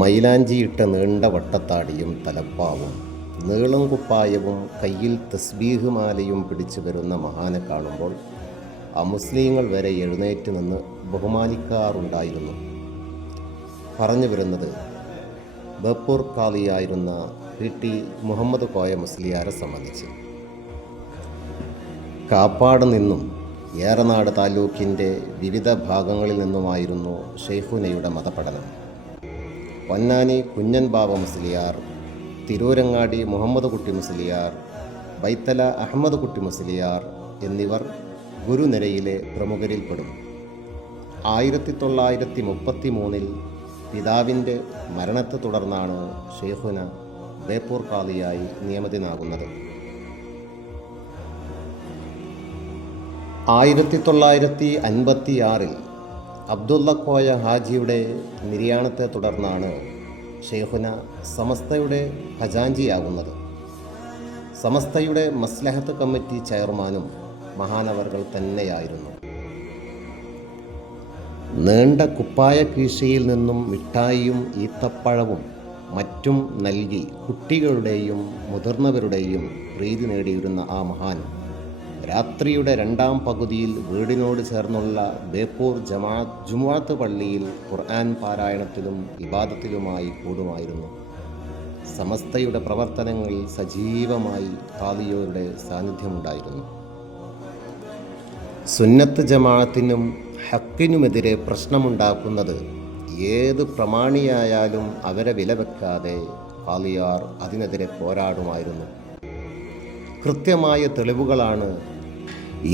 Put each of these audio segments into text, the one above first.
മൈലാഞ്ചിയിട്ട നീണ്ട വട്ടത്താടിയും തലപ്പാവും നീളം കുപ്പായവും കയ്യിൽ തസ്ബീഹ് മാലയും പിടിച്ചു വരുന്ന മഹാനെ കാണുമ്പോൾ അമുസ്ലിങ്ങൾ വരെ എഴുന്നേറ്റ് നിന്ന് ബഹുമാനിക്കാറുണ്ടായിരുന്നു. പറഞ്ഞു വരുന്നത് ബേപ്പൂർ ഖാദിയായിരുന്ന PT മുഹമ്മദ് കോയ മുസ്ലിയാരെ സംബന്ധിച്ച്. കാപ്പാട് നിന്നും ഏറനാട് താലൂക്കിൻ്റെ വിവിധ ഭാഗങ്ങളിൽ നിന്നുമായിരുന്നു ഷെയ്ഖുനയുടെ മതപഠനം. പൊന്നാനി കുഞ്ഞൻ ബാബ മുസ്ലിയാർ, തിരൂരങ്ങാടി മുഹമ്മദ് കുട്ടി മുസ്ലിയാർ, ബൈത്തല അഹമ്മദ് കുട്ടി മുസ്ലിയാർ എന്നിവർ ഗുരുനിരയിലെ പ്രമുഖരിൽപ്പെടും. 1933 പിതാവിൻ്റെ മരണത്തെ തുടർന്നാണ് ഷെയ്ഖുന ബേപ്പൂർ ഖാദിയായി നിയമിതനാകുന്നത്. 1956 അബ്ദുള്ള കോയ ഹാജിയുടെ നിര്യാണത്തെ തുടർന്നാണ് ഷെയ്ഖുന സമസ്തയുടെ ഖജാൻജിയാകുന്നത്. സമസ്തയുടെ മസ്ലഹത്ത് കമ്മിറ്റി ചെയർമാനും മഹാനവർകൾ തന്നെയായിരുന്നു. നീണ്ട കുപ്പായ കീശയിൽ നിന്നും മിഠായിയും ഈത്തപ്പഴവും മറ്റും നൽകി കുട്ടികളുടെയും മുതിർന്നവരുടെയും പ്രീതി നേടിയിരുന്ന ആ മഹാൻ രാത്രിയുടെ 2ാം പകുതിയിൽ വീടിനോട് ചേർന്നുള്ള ബേപ്പൂർ ജുമുഅത്ത് പള്ളിയിൽ ഖുർആൻ പാരായണത്തിലും ഇബാദത്തിലുമായി കൂടുമായിരുന്നു. സമസ്തയുടെ പ്രവർത്തനങ്ങളിൽ സജീവമായി ഖാദിയോരുടെ സാന്നിധ്യമുണ്ടായിരുന്നു. സുന്നത്ത് ജമാഅത്തിനും ഹക്കിനുമെതിരെ പ്രശ്നമുണ്ടാക്കുന്നത് ഏത് പ്രമാണിയായാലും അവരെ വിലവെക്കാതെ ഖാദിയാർ അതിനെതിരെ പോരാടുമായിരുന്നു. കൃത്യമായ തെളിവുകളാണ്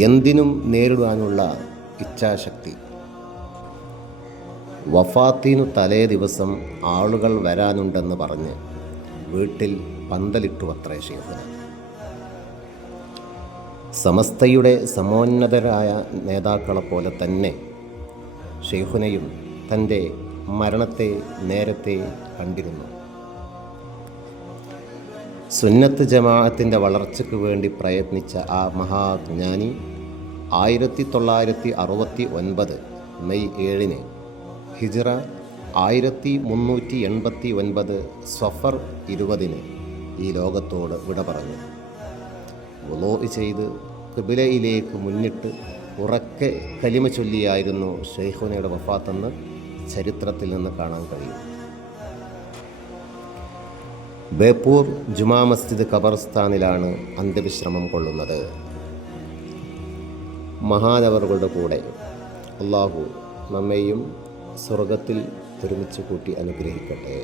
എന്തിനും നേരിടാനുള്ള ഇച്ഛാശക്തി. വഫാത്തിനു തലേ ദിവസം ആളുകൾ വരാനുണ്ടെന്ന് പറഞ്ഞ് വീട്ടിൽ പന്തലിട്ടുവത്രേ ഷെയ്ഖുന. സമസ്തയുടെ സമോന്നതരായ നേതാക്കളെപ്പോലെ തന്നെ ഷെയ്ഖുനയും തൻ്റെ മരണത്തെ നേരത്തെ കണ്ടിരുന്നു. സുന്നത്ത് ജമാഅത്തിൻ്റെ വളർച്ചയ്ക്ക് വേണ്ടി പ്രയത്നിച്ച ആ മഹാജ്ഞാനി 1969 മെയ് 7 ഹിജ്റ 1389 സഫർ 20 ഈ ലോകത്തോട് വിട പറഞ്ഞു. വുളൂ ചെയ്ത് ഖിബ്ലയിലേക്ക് മുന്നിട്ട് ഉറക്കെ കലിമ ചൊല്ലിയായിരുന്നു ഷെയ്ഖുനയുടെ വഫാത്തെന്ന് ചരിത്രത്തിൽ നിന്ന് കാണാൻ കഴിയും. ബേപ്പൂർ ജുമാ മസ്ജിദ് ഖബർസ്ഥാനിലാണ് അന്ത്യവിശ്രമം കൊള്ളുന്നത്. മഹാനവറുകളുടെ കൂടെ അല്ലാഹു നമ്മെയും സ്വർഗത്തിൽ ഒരുമിച്ച് കൂട്ടി അനുഗ്രഹിക്കട്ടെ.